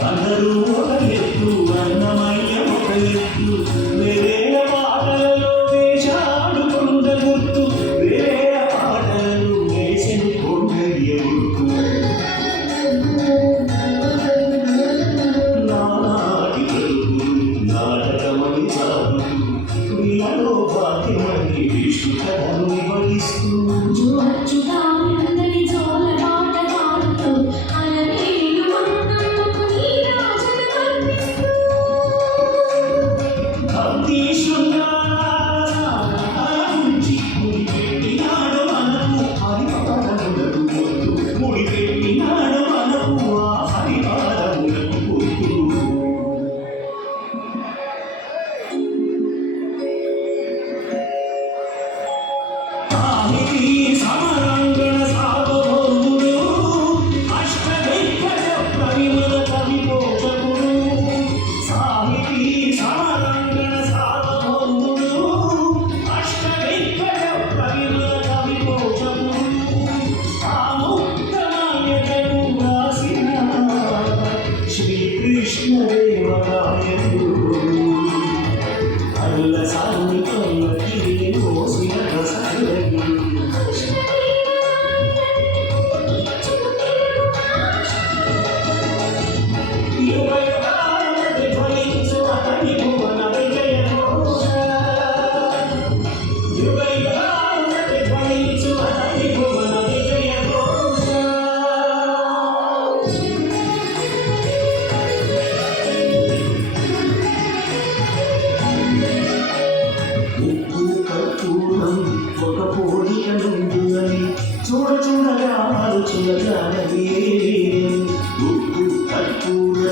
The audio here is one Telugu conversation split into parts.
A you. చూడ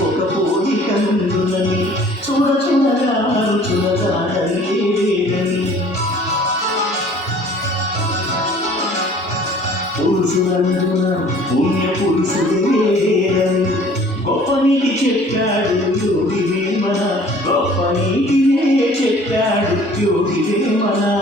ఒక పోయి కందులని చూడ చూడగారు చూడగాడలేదని పురుషులందున పుణ్య పురుషుడేదని గొప్ప నీటి చెప్పాడు యోగి వేమన గొప్ప నీటినే చెప్పాడు యోగి వేమనా.